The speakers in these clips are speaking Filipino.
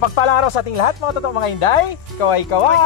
Mapagpalang araw sa ating lahat, mga totoong mga hinday. Kaway-kaway!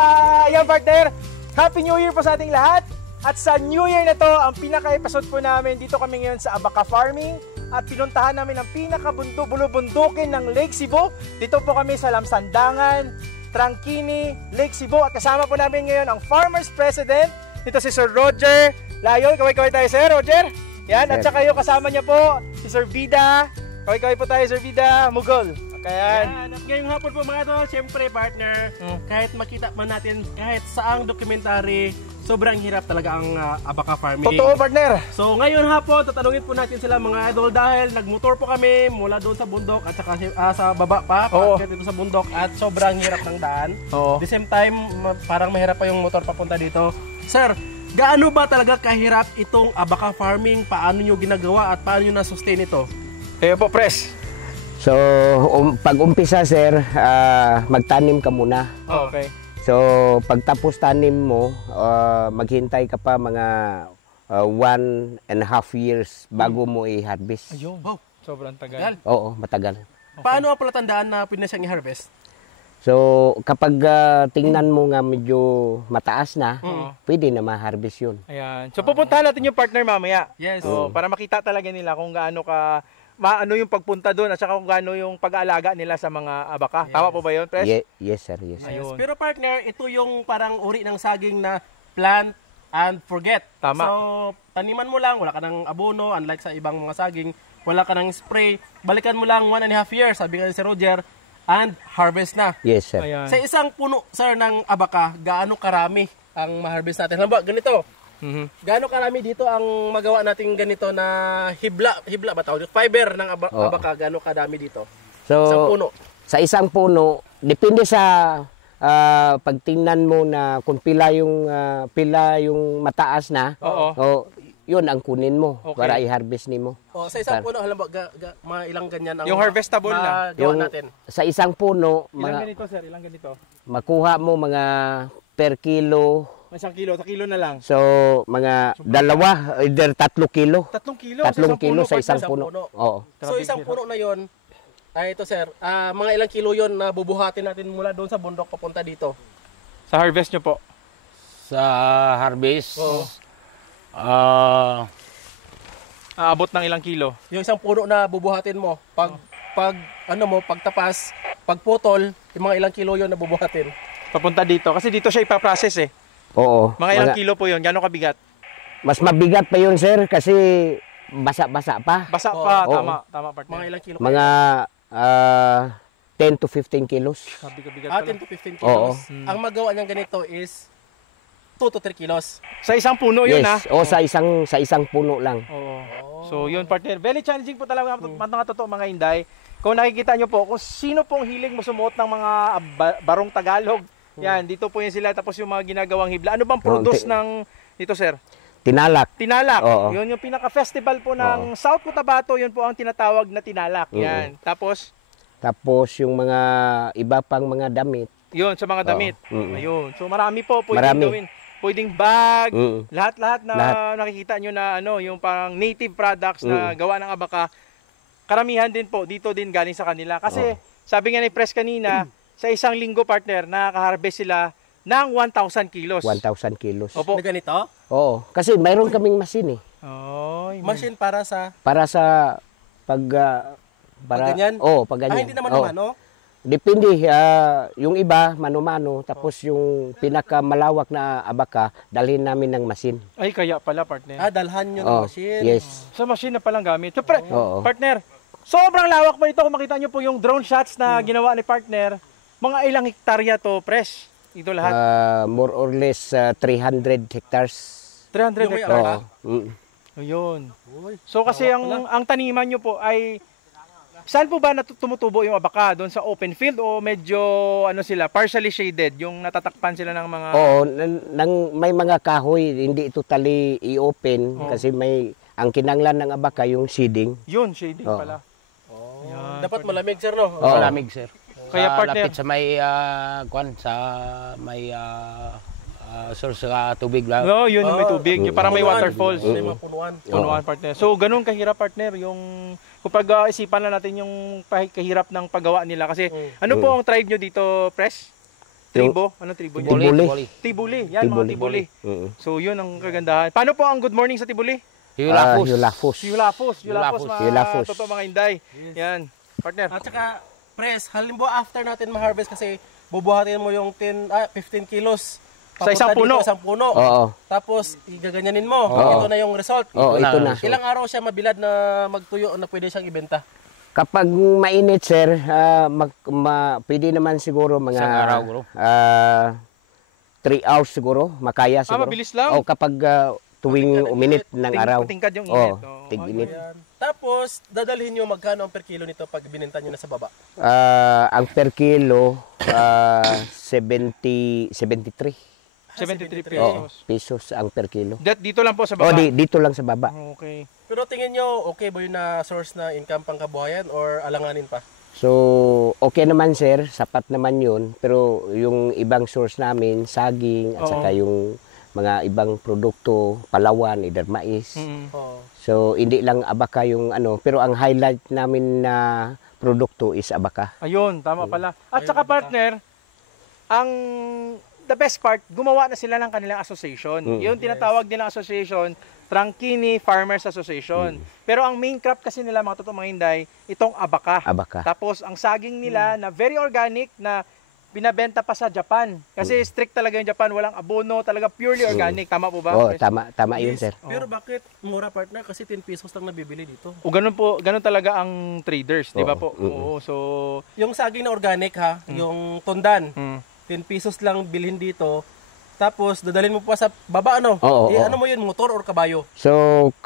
Ayan, partner! Happy New Year po sa ating lahat! At sa New Year na to, ang pinaka-episode po namin, dito kami ngayon sa Abaca Farming at pinuntahan namin ang pinaka-bulubundukin ng Lake Cebu. Dito po kami sa Lamsandangan, Trangkini, Lake Cebu. At kasama po namin ngayon ang Farmers President. Dito si Sir Roger Layon. Kaway-kaway tayo, Sir Roger. Yan, at saka yung kasama niya po, si Sir Vida. Kaway-kaway po tayo, Sir Vida Mugol. Kaya, at ngayong hapon po mga tol, syempre partner, kahit makita man natin kahit saang dokumentary, sobrang hirap talaga ang Abaca Farming. totoo, partner. So ngayon hapon, tatanungin po natin sila mga idol dahil nagmotor po kami mula doon sa bundok at saka sa baba pa, dito sa bundok at sobrang hirap ng daan. At the same time, parang mahirap pa yung motor papunta dito. Sir, gaano ba talaga kahirap itong Abaca Farming? Paano nyo ginagawa at paano nyo na-sustain ito? Kayo po, Pres. So, pag umpisa sir, magtanim ka muna. Okay. So, pagtapos tanim mo, maghintay ka pa mga 1.5 years bago mo i-harvest. Ayun. Wow. Sobrang tagal. Oo, matagal. Okay. Paano ang palatandaan na pwede na siyang i-harvest? So, kapag tingnan mo nga medyo mataas na, pwede na ma-harvest yun. Ayan. So, pupuntahan natin yung partner mamaya. Yes. So, para makita talaga nila kung gaano ka ano yung pagpunta doon at saka kung gaano yung pag-aalaga nila sa mga abaka. Yes. Tama po ba yun, Pres? Yes, sir. Yes. Ayun. Pero partner, ito yung parang uri ng saging na plant and forget. Tama. So, taniman mo lang, wala ka ng abono, unlike sa ibang mga saging, wala ka ng spray, balikan mo lang 1.5 years, sabi nga si Roger, and harvest na. Yes, sir. Ayan. Sa isang puno, sir, ng abaka, gaano karami ang ma-harvest natin? Halimbawa, ganito. Gaano karami dito ang magawa natin ganito na hibla ba tawag? Fiber ng abaka, gaano kadami dito? So, Isang puno. sa isang puno, depende sa pagtingnan mo na kung pila yung mataas na. Oo. Yun ang kunin mo para i-harvest nimo. Sa isang puno, halimbawa, ilang ganyan ang Yung harvestable na. magawa natin? Sa isang puno, Ilang ganito, sir? Ilang ganito? makuha mo mga per kilo. Isang kilo. Sa kilo na lang. So, mga dalawa, either 3 kilo. 3 kilo? 3 kilo sa isang partner, puno. Oo. So isang puno na yon, ay ito sir, mga ilang kilo yon na bubuhatin natin mula doon sa bundok papunta dito? Sa harvest nyo po? Sa harvest, Aabot ng ilang kilo? Yung isang puno na bubuhatin mo, pagtapas, pagputol, yung mga ilang kilo yon na bubuhatin. Papunta dito. Kasi dito siya ipaprocess eh. Oo. Mga ilang kilo po yun? Gano'ng kabigat? Mas mabigat pa yun, sir, kasi basa-basa pa. Basa pa. Oo. Tama, partner. Mga ilang kilo? Mga 10 to 15 kilos. Kabigat 10 to 15 kilos. Ang magawa niyang ganito is 2 to 3 kilos. Sa isang puno yun, ha? Yes. O sa isang puno lang. Oo. So yun, partner. Very challenging po talaga mga totoo mga hinday. Kung nakikita nyo po, kung sino pong hiling mo sumuot ng mga barong Tagalog, yan, dito po yan sila. Tapos yung mga ginagawang hibla. Ano bang produce ng dito, sir? Tinalak. Tinalak. Oo. Yun yung pinaka-festival po ng South Cotabato. Yun po ang tinatawag na tinalak. Yan. Tapos yung mga iba pang mga damit. yun, sa mga damit. Ayun. So marami po pwedeng gawin. Pwedeng bag, lahat-lahat na nakikita nyo na yung pang native products na gawa ng abaka. Karamihan din po, dito din galing sa kanila. Kasi sabi nga ni Pres kanina, sa isang linggo, partner, nakaka-harvest sila ng 1,000 kilos. 1,000 kilos. Opo. Na ganito? Oo. Kasi mayroon kaming machine eh. Machine para sa... Para sa ganyan? Oo, pag ganyan. Hindi naman naman, no? Depende. Yung iba, mano-mano. Tapos yung pinakamalawak na abaka, dalhin namin ng machine. Ay, kaya pala, partner. Dalhan nyo ng machine. Yes. Sa machine na palang gamit. So, partner, sobrang lawak po ito. Kung makita nyo po yung drone shots na ginawa ni partner, mga ilang hektarya to, Pres? Ito lahat? More or less 300 hectares. 300 hectares. Oo. Ayun. So kasi ang taniman nyo po ay, saan po ba tumutubo yung abaka? Doon sa open field o medyo partially shaded? Yung natatakpan sila ng mga... Oo, may mga kahoy, hindi totally i-open kasi ang kinanglan ng abaka yung seeding. Yun, shading pala. Dapat malamig, sir, no? malamig, sir. Kaya partner, lapit sa may source sa tubig lang. no, yun yung may tubig, yung parang may waterfalls. May mga punuan. Punuan, partner. So ganun kahirap, partner, yung Kapag isipan na natin yung kahirap ng paggawa nila kasi ano po ang tribe nyo dito, Pres? Tribo? Anong tribo nyo? Tibuli. Tibuli. Yan, mga Tibuli. So, yun ang kagandahan. Paano po ang good morning sa Tibuli? Yulafos. Yulafos. Totoo mga Inday. Yan, partner. At saka, Pres, halimbawa after natin ma-harvest kasi bubuhatin mo yung 15 kilos. Sa isang puno. Isang puno. Oo. Tapos, igaganyanin mo. Oo. Ito na yung result. Oo, ito na. Ilang araw siya mabilad na magtuyo na pwede siyang ibenta? Kapag mainit, sir, pwede naman siguro mga Isang araw, bro. 3 hours siguro, makaya siguro. Mabilis lang. O kapag tuwing uminit ng araw. Tingkad yung init. Tig-init. Ayan. Tapos, dadalhin nyo magkano ang per kilo nito pag binenta nyo na sa baba? Ang per kilo, 73 73 Oo, pesos. pesos ang per kilo. Dito lang po sa O, baba. dito lang sa baba. Okay. Pero tingin nyo, okay ba yun na source na income pang kabuhayan or alanganin pa? So, okay naman sir, sapat naman yun. Pero yung ibang source namin, saging, at saka yung mga ibang produkto, palawan, either mais. Oo. So, hindi lang abaka yung ano, pero ang highlight namin na produkto is abaka. Ayun, tama pala. At saka partner, ang the best part, gumawa na sila ng kanilang association. Yung tinatawag nilang association, Trangkini Farmers Association. Pero ang main crop kasi nila, mga totoong mga Inday, itong abaka. Abaka. Tapos ang saging nila na very organic na binabenta pa sa Japan. Kasi strict talaga yung Japan, walang abono, talaga purely organic. Tama po ba? Oo, tama yun sir. Pero bakit mura partner? Kasi 10 pesos lang nabibili dito. O ganun po, ganun talaga ang traders, di ba po? Oo, so Yung saging na organic ha, yung tundan, 10 pesos lang bilhin dito. Tapos dadalhin mo pa sa baba ano? Oo, Ano mo yun, motor or kabayo? So,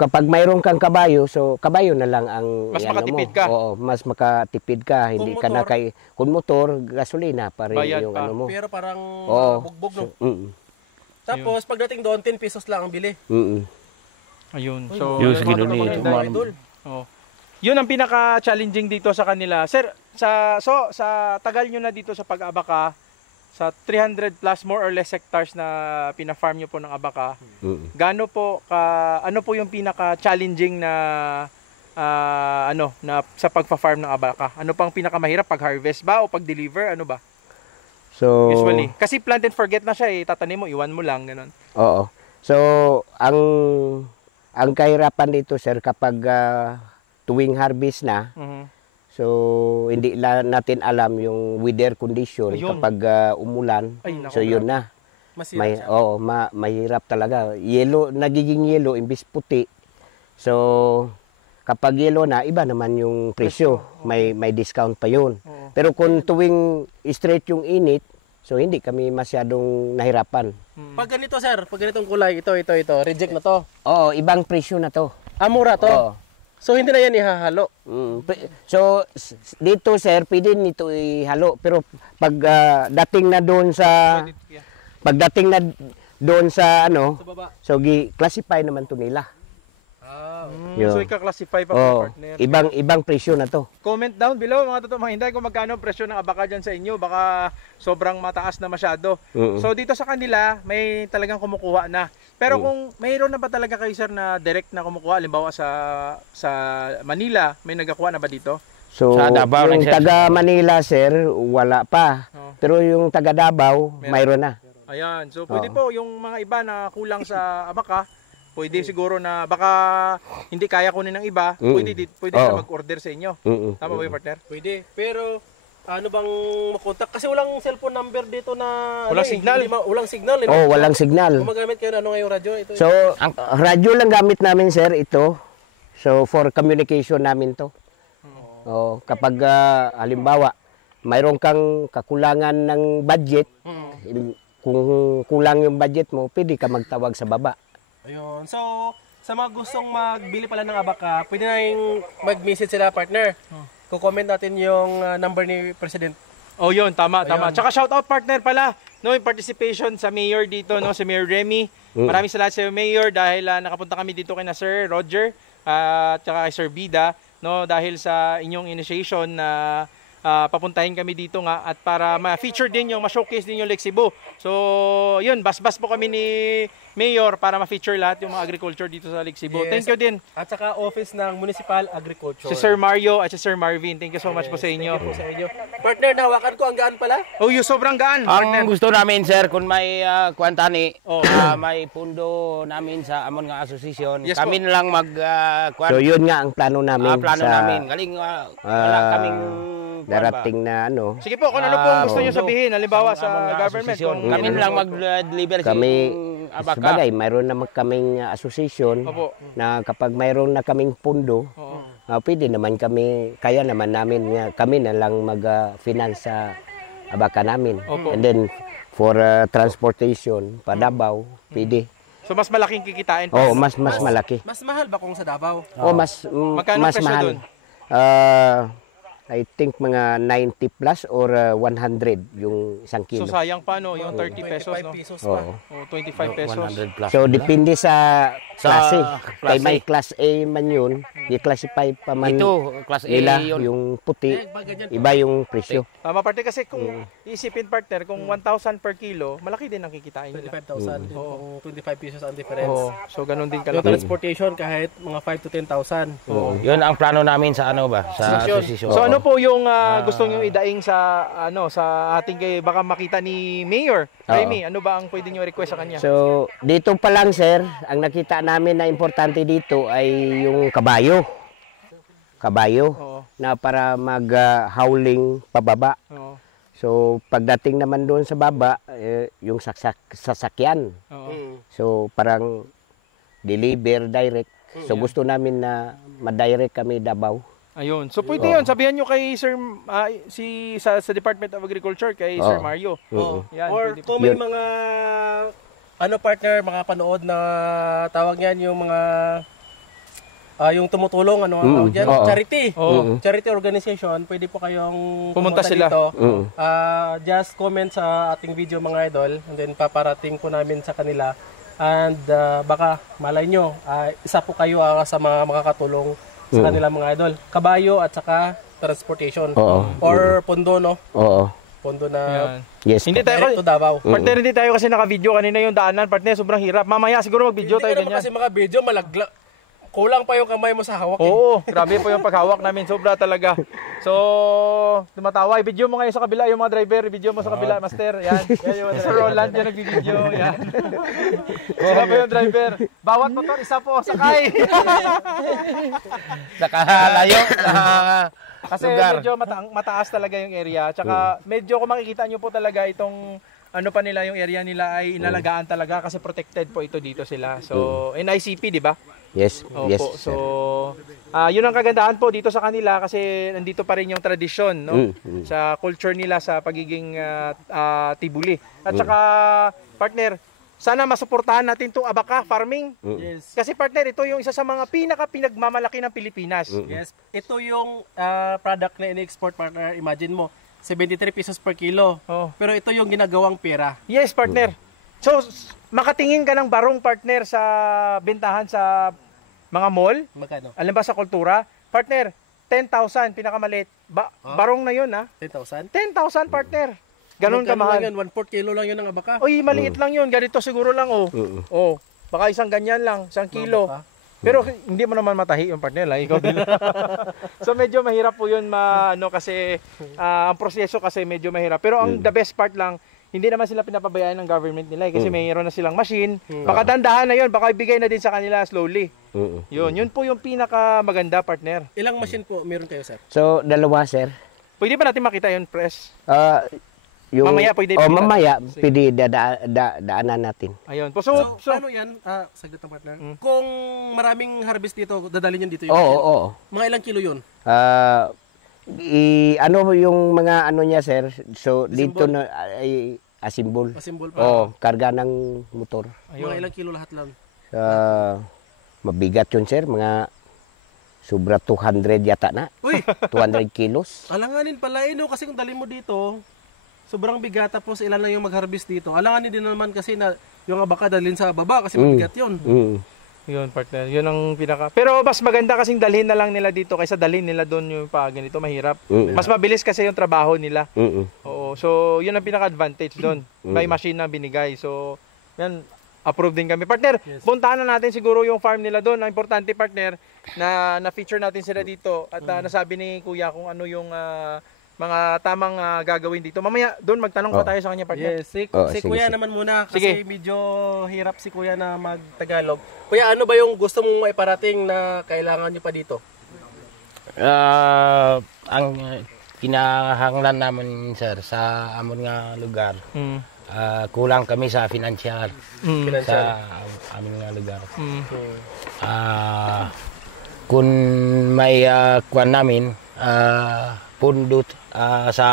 kapag mayroon kang kabayo, so kabayo na lang ang Mas ano makatipid mo. ka. Oo, mas makatipid ka. Hindi ka na kay kung motor, gasolina pa rin Bayad yung pa. ano mo. Pero parang Oo. bugbog no. Mm. Tapos pagdating doon 10 pesos lang ang bili. Mm. ayun. So Yung mga ginuni, totoong mga tumaram. Inday, idol. Oh. Yun ang pinaka-challenging dito sa kanila. Sir, sa tagal nyo na dito sa pag-abaka, sa 300 plus more or less hectares na pina-farm nyo po ng abaka, ano po yung pinaka-challenging na na sa pagfa-farm ng abaka? Ano pang pinakamahirap, pag-harvest ba o pag-deliver, ano ba? So, Usually, kasi plant and forget na siya tatanim mo, iwan mo lang ganun. oo. So, ang kahirapan dito sir kapag tuwing harvest na, so hindi natin alam yung weather condition Ayun. kapag umulan. Ay, naku, So yun na. Masira siya. Mahirap talaga. Yellow, nagiging yellow imbis puti. So kapag yellow na, iba naman yung presyo. May discount pa yun. Pero kung tuwing straight yung init, so hindi kami masyadong nahirapan. Pag ganito sir, pag ganitong kulay, ito, reject na to. Oo, ibang presyo na to. Amura to. Oo. So hindi na yan ihahalo. So dito sir, pwede nito ihalo, pero pag dating na doon sa ano, Sa baba. so classify naman to nila. Yun. So ika-classify pa po, Oo, partner. ibang presyo na to. Comment down below mga totoong mga Inday kung magkano ang presyo ng abaka dyan sa inyo. Baka sobrang mataas na masyado. So dito sa kanila, may talagang kumukuha na. Pero kung mayroon na ba talaga kayo sir na direct na kumukuha, halimbawa sa Manila, may nagakuha na ba dito? So Sa Davao yung lang, sir. taga Manila sir, wala pa. Pero yung taga Davao, mayroon na. Ayan. So pwede po yung mga iba na kulang sa abaka, pwede siguro na baka hindi kaya kunin ng iba, pwede na mag-order sa inyo. Tama ba yung partner? Pwede. Pero ano bang makontak? Kasi walang cellphone number dito na Walang signal. Walang signal. Walang signal. Gumagamit kayo ng ano ngayong radyo? Ito. So, radyo lang gamit namin sir ito. So, for communication namin to. Kapag halimbawa, mayroon kang kakulangan ng budget, kung kulang yung budget mo, pwede ka magtawag sa baba. Ayun. So, sa mga gustong magbili pala ng abaka, pwede na yung mag-message sila partner. Kukomment natin yung number ni President. Oh, yun, tama. Tsaka shout out partner pala, no, yung participation sa mayor dito, no, si Mayor Remy. Maraming salamat sa mayor dahil nakapunta kami dito kay na Sir Roger at tsaka kay Sir Bida, no, dahil sa inyong initiation na papuntahin kami dito nga at para ma-feature din yung, ma-showcase din yung Lake Cebu. So, yun, bas-bas po kami ni Mayor para ma-feature lahat yung mga agriculture dito sa Lake Cebu. Yes. Thank you din. At saka office ng Municipal Agriculture. Si Sir Mario at si Sir Marvin. Thank you so much po sa inyo. Thank you po sa inyo. Partner, nahawakan ko ang gaan pala. Oh, yung sobrang gaan, partner. Ang gusto namin, sir, kung may kwantani, may pundo namin sa amon nga asosasyon, Yes, kami na lang So yun nga ang plano namin plano sa namin. Galing, wala kaming darating na ano. Sige po, kung ano po ang gusto nyo sabihin, halimbawa sa government. Kung kami na lang mag-deliver sa Kami, abaka. sabagay, mayroon naman kaming association Opo. na kapag mayroon na kaming pundo, pwede naman kami, kaya naman namin, kami na lang mag-finance sa abaka namin. Opo. And then, for transportation, pa Davao, pwede. So mas malaking kikitain pa. Oh, mas malaki. Mas mahal ba kung sa Davao? Oh, mas Magkano mas presyo mahal. dun? I think mga 90 plus or 100 yung isang So kilo. sayang pa no, yung 30 pesos 25 no. pesos pa. Oo. Oh, 25 pesos. 100 plus. So depende sa klase. Kay klase. may class A man yun, i-classify pa man Ito, class A nila yun. yung puti, Baga dyan. iba yung presyo. Tama parte kasi kung iisipin partner, kung 1,000 per kilo, malaki din ang kikitain nila. 25,000. Kung 25 pesos ang difference. Oo. So ganun din Yung kalaki. transportation kahit mga 5 to 10,000. Oo. Yun ang plano namin sa ano ba? Sa asosasyon. So ano po yung gusto niyo idaing sa sa ating baka makita ni Mayor Remy, ano ba ang pwede niyo request sa kanya? So dito pa lang sir, ang nakita namin na importante dito ay yung kabayo. Kabayo Oo. na para mag-howling pababa. Oo. So pagdating naman doon sa baba, yung sasakyan. Oo. So parang deliver direct. So gusto namin na ma-direct kami Davao. Ayun. So pwede 'yun. Sabihan niyo kay Sir sa Department of Agriculture kay Sir Mario. Oo. Yan, Or pwede. kung may mga partner, mga panood na tawag yan yung mga yung tumutulong, ano ang tawag dyan? Oo. Charity. Oo. Charity organization, pwede po kayong Pumunta sila. dito. Just comment sa ating video mga idol and then paparating po namin sa kanila. And baka malay nyo, isa po kayo sa mga makakatulong sa kanila mga idol. Kabayo at saka transportation. Oo. Or pondo, no? Oo. Pondo na Yan. Yes. Hindi tayo direct to Davao. Partner, hindi tayo kasi naka-video kanina yung daanan. Partner, sobrang hirap. Mamaya siguro mag-video Hindi tayo ka naman ganyan. kasi mga video, kulang pa yung kamay mo sa hawak. Oo, grabe po yung paghawak namin. Sobra talaga. So, tumatawa. I-video mo ngayon sa kabila yung mga driver. I-video mo sa kabila, master. Yan. Sir Roland yung nag-video. Yan. Sila po yung driver. Bawat motor, isa po. Sakay. Nakahalayo. Kasi Lugar. medyo mataas talaga yung area. Tsaka medyo kung makikita nyo po talaga itong ano pa nila, yung area nila ay inalagaan talaga kasi protected po ito dito sila. So, NICP, di ba? Yes. Opo. Yes. So, yun ang kagandahan po dito sa kanila kasi nandito pa rin yung tradisyon, no? Sa culture nila sa pagiging tibuli. At saka, partner, sana masuportahan natin itong abaka farming. Yes. Kasi partner, ito yung isa sa mga pinagmamalaki ng Pilipinas. Yes. Ito yung product na ini-export partner. Imagine mo, 73 pesos per kilo. Oh. Pero ito yung ginagawang pera. Yes, partner. So, makatingin ka ng barong partner sa bentahan sa mga mall. Magkano? Alam ba sa kultura? Partner, 10,000 pinakamaliit. Barong na yun, ha? 10,000? 10,000 partner. Ganon kamahal. Lang yan, 1/4 kilo lang yun ang abaka. Oy, maliit lang yun. Ganito siguro lang, oh. Oh, baka isang ganyan lang, isang kilo. Abaka. Pero hindi mo naman matahi yung partner lang. Ikaw din. So medyo mahirap po yun kasi ang proseso kasi medyo mahirap. Pero ang the best part lang, hindi naman sila pinapabayaan ng government nila kasi mayroon na silang machine. Baka dandahan na yun, baka ibigay na din sa kanila slowly. Yun po yung pinaka maganda, partner. Ilang machine po meron kayo, sir? So dalawa sir. Pwede ba natin makita yun, press? Mamaya pwede mamaya pwede daanan natin. Ayun po. So paano yan? Saglit na partner. Kung maraming harvest dito, dadalhin yun dito yung Oo. Mga ilang kilo yun? Ano yung mga ano niya sir? So dito na ay asimbol. Asimbol pa. Oh, karga ng motor. Mga ilang kilo lahat lang? Mabigat yun sir, mga sobra 200 yata na. Uy! 200 kilos. Alanganin pala no, kasi kung dalhin mo dito, sobrang bigat tapos ilan lang yung mag-harvest dito. Alanganin din naman kasi na yung abaka dalhin sa baba kasi mabigat yun. Yun, partner. Yun ang pinaka... Pero mas maganda kasing dalhin na lang nila dito kaysa dalhin nila doon yung pa ganito, mahirap. Mas mabilis kasi yung trabaho nila. Oo. So, yun ang pinaka-advantage doon. May machine na binigay. So, yan, approve din kami. Partner, puntahan na natin siguro yung farm nila doon. Ang importante, partner, na feature natin sila dito. At nasabi ni Kuya kung ano yung mga tamang gagawin dito. Mamaya doon magtanong pa tayo sa kanya, partner. Yes, si sige, Kuya sige. naman muna kasi Sige. medyo hirap si Kuya na mag-Tagalog. Kuya, ano ba yung gusto mong maiparating na kailangan nyo pa dito? Ang kinahanglan naman sir sa amon nga lugar, kulang kami sa financial. Sa amin nga lugar. Kung may kuwan namin, pundot sa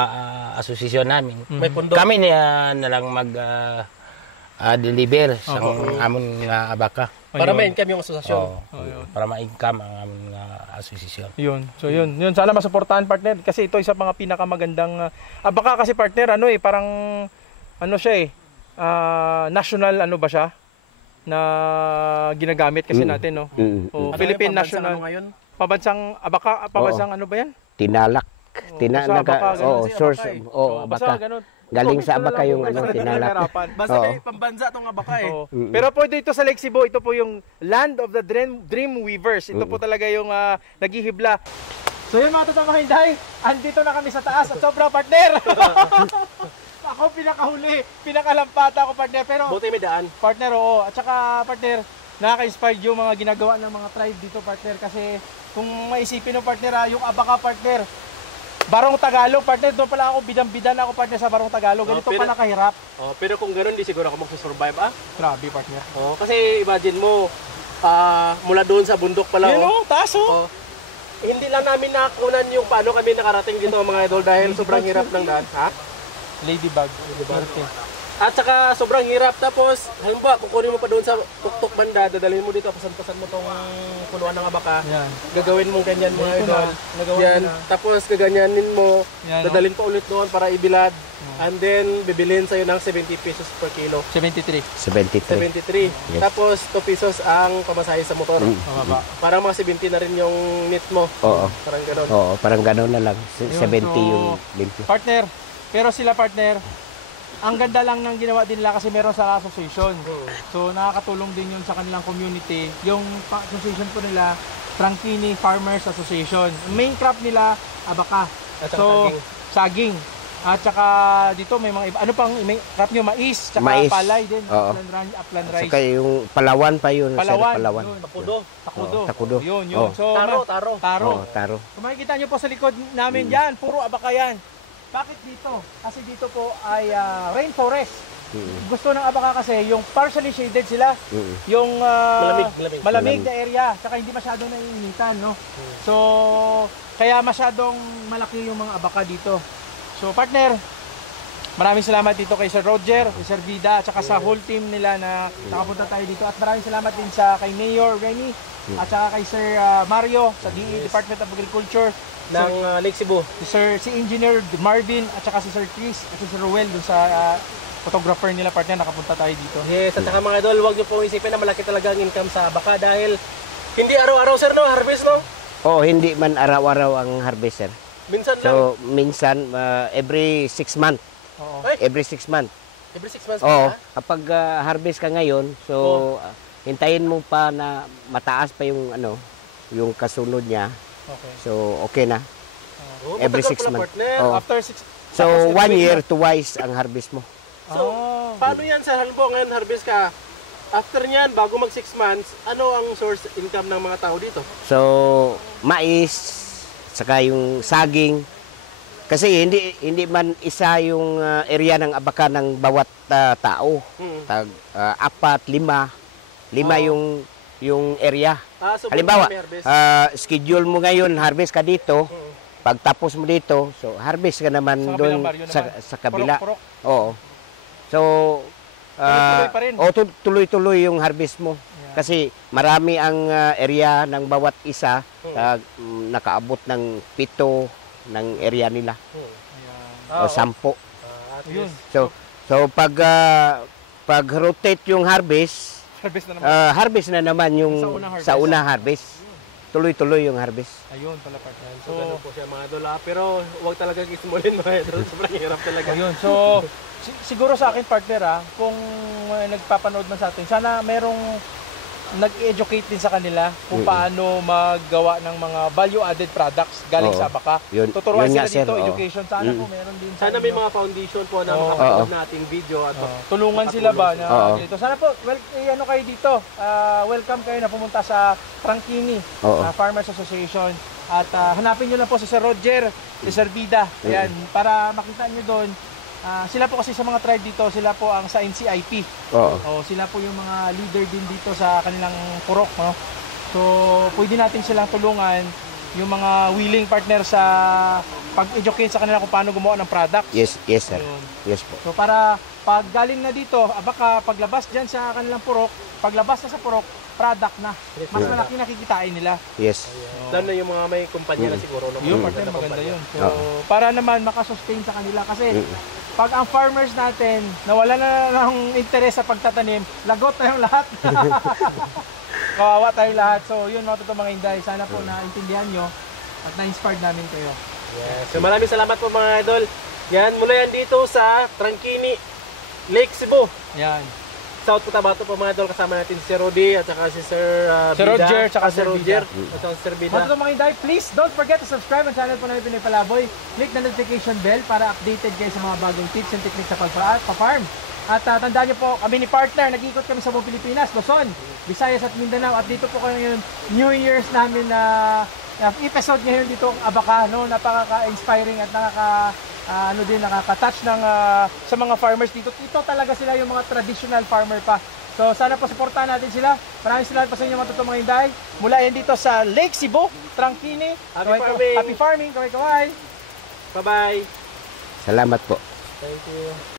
asosasyon namin, May pundo. kami na lang mag-deliver sa amon nga abaka. Para ma-income yung asosasyon. Para ma-income ang amon nga asosasyon. Yun. So yun sana masuportahan, partner, kasi ito isa mga pinakamagandang baka kasi, partner, parang siya national ba siya na ginagamit kasi natin, no. Philippine National ngayon? pabansang ano ba yan? Tinalak. Abaka, ganun. Source. Basta Abaka. ganun. Galing sa Ito abaka lang yung po, basta tinalak. nahihirapan. Basta may pambansa tong abaka eh. Pero po dito sa Lake Cebu, ito po yung land of the dream weavers. Ito po talaga yung naghihibla. So yun, mga totoong Hinday, andito na kami sa taas at sobra, partner. Ako pinakahuli, pinakalampata ako, partner. Pero Buti may daan. partner, oo. At saka, partner, nakaka-inspired yung mga ginagawa ng mga tribe dito, partner. Kasi kung maisipin ng partner, yung abaka, partner, Barong Tagalog, partner, doon pala ako, bidang-bidan ako, partner, sa Barong Tagalog. Ganito pero- pala kahirap. Pero kung gano'n, di siguro ako magsusurvive Grabe, partner. Kasi imagine mo, mula doon sa bundok pala. Yun o, taas o. Hindi lang namin nakunan yung paano kami nakarating dito mga idol dahil sobrang hirap ng daan. Ladybug. Okay. At saka sobrang hirap. Tapos, halimbawa, kukunin mo pa doon sa tuktok banda, dadalhin mo dito, pasan-pasan mo tong punuan ng abaka. Yan. Gagawin mong ganyan mga Ito idol. na, nagawa Yan. ko na. Tapos, gaganyanin mo, Yan, dadalhin pa ulit doon para ibilad. And then, bibilhin sa'yo ng 70 pesos per kilo. 73. 73. 73. Yes. Tapos, 2 pesos ang pamasahe sa motor. Mababa. Parang mga 70 na rin yung net mo. Oo. Parang gano'n. Oo, parang gano'n na lang. 70 so, yung limpyo. Partner, pero sila, partner, ang ganda lang ng ginawa din nila kasi meron sa association. So nakakatulong din yun sa kanilang community. Yung association po nila, Frankini Farmers Association. Ang main crop nila, abaka. At saka So, saging. At saka dito may mga iba. Ano pang may crop nyo? Mais. Tsaka Mais. palay din. Oo. Upland rice. Saka yung Palawan pa yun. sir, Palawan. Palawan. Yun. Takudo. Takudo. Oo, takudo. Yun. Oo. So, Taro. Taro. Oo, taro. Kung makikita nyo po sa likod namin yan, puro abaka yan. Bakit dito? Kasi dito po ay rainforest. Gusto ng abaka kasi yung partially shaded sila. Yung malamig na area. Saka hindi masyadong naiinitan, no? So, kaya masyadong malaki yung mga abaka dito. So, partner, maraming salamat dito kay Sir Roger, kay Sir Vida, at saka sa whole team nila na nakapunta tayo dito. At maraming salamat din sa kay Mayor Remy, at saka kay Sir Mario sa DE Department of Agriculture, Ng Lake Cebu. si Engineer Marvin, at saka si Sir Chris, at si Sir Ruel dun sa photographer nila, partner, nakapunta tayo dito. Yes, at saka mga idol, huwag niyo pong isipin na malaki talaga ang income sa abaka dahil hindi araw-araw sir, no? Harvest, no? Oo, hindi man araw-araw ang harvester. Minsan lang. So, minsan, every 6 months. Oo. Every 6 months. Every 6 months Oo, pa. kapag harvest ka ngayon, so hintayin mo pa na mataas pa yung yung kasunod niya. Okay. So, okay na. Oh, every matagal 6 pala, months. partner. Oo. After 6 So, 1 year, twice ang harvest mo. So, paano yan sa halimbawa ngayon harvest ka? After niyan, bago mag 6 months, ano ang source income ng mga tao dito? So, mais, saka yung saging. Kasi hindi man isa yung area ng abaka ng bawat tao. Tag 4, 5 yung area. So Halimbawa, may harvest. schedule mo ngayon, harvest ka dito. Pagtapos mo dito, so harvest ka naman Sa doon kabilang baryo sa, naman. sa kabila. Purok-purok. Oo. So, Tuloy-tuloy pa rin. tuloy-tuloy yung harvest mo. Kasi marami ang area ng bawat isa, nakaabot ng 7 ng area nila. O 10. Yun. So pag rotate yung harvest, Harvest na naman. Harvest na naman yung Sa unang harvest. Tuloy-tuloy yung harvest. Ayun pala partner. So, ganun po siya mga idol. Pero huwag talaga ismulin mga idol. Sobrang hirap talaga. Ayun. So, siguro sa akin partner kung nagpapanood man sa atin, sana merong nag-educate din sa kanila kung paano maggawa ng mga value-added products galing sa Abaka. Tuturuan sila sir, dito, education. Sana po meron din sa Sana may mga foundation po na makapanood nating video at tulungan sila ba na dito. Sana po, ano kayo dito, welcome kayo na pumunta sa Trangkini Farmers Association at hanapin nyo lang po si Sir Roger, si Sir Vida. Ayan, para makita nyo doon. Sila po kasi sa mga tribe dito, sila po ang sa NCIP. Sila po yung mga leader din dito sa kanilang purok, no? So, pwede natin silang tulungan yung mga willing partner sa pag-educate sa kanila kung paano gumawa ng product. Yes sir. Yes po. So, para pag galing na dito, baka paglabas dyan sa kanilang purok, paglabas na sa purok, product na. Mas malaki nakikitain nila. Yes. Lalo na yung mga may kumpanya na siguro. Yung partner, maganda yun. So, para naman makasustain sa kanila. Kasi, pag ang farmers natin nawala na ng interes sa pagtatanim, lagot tayong lahat. Kawawa tayong lahat. So, yun mga totoo mga Inday. Sana po naintindihan nyo at na-inspired namin kayo. Yes. So, maraming salamat po mga idol. Yan, mula yan dito sa Trangkini, Lake Cebu. Yan. South Cotabato po mga idol, kasama natin si Rudy at saka si Sir Vida. Roger at saka Sir Vida. At saka si Sir Vida. Mga totoo mga Inday, please don't forget to subscribe ang channel po namin Pinoy Palaboy. Click the notification bell para updated kayo sa mga bagong tips and techniques sa pag-farm. At tandaan nyo po, kami ni partner, nag-ikot kami sa buong Pilipinas, Luzon, Visayas at Mindanao. At dito po kayo ngayon, New Year's namin na episode ngayon dito ang Abaka, no? Napaka-inspiring at nakaka-touch ng sa mga farmers dito. Ito talaga sila yung mga traditional farmer pa. So sana po suportahan natin sila. Maraming salamat po sa inyo mga totoong mga Inday. Mula yan dito sa Lake Cebu, Trangkini. Happy farming. Kaway-kaway. Bye-bye. Salamat po. Thank you.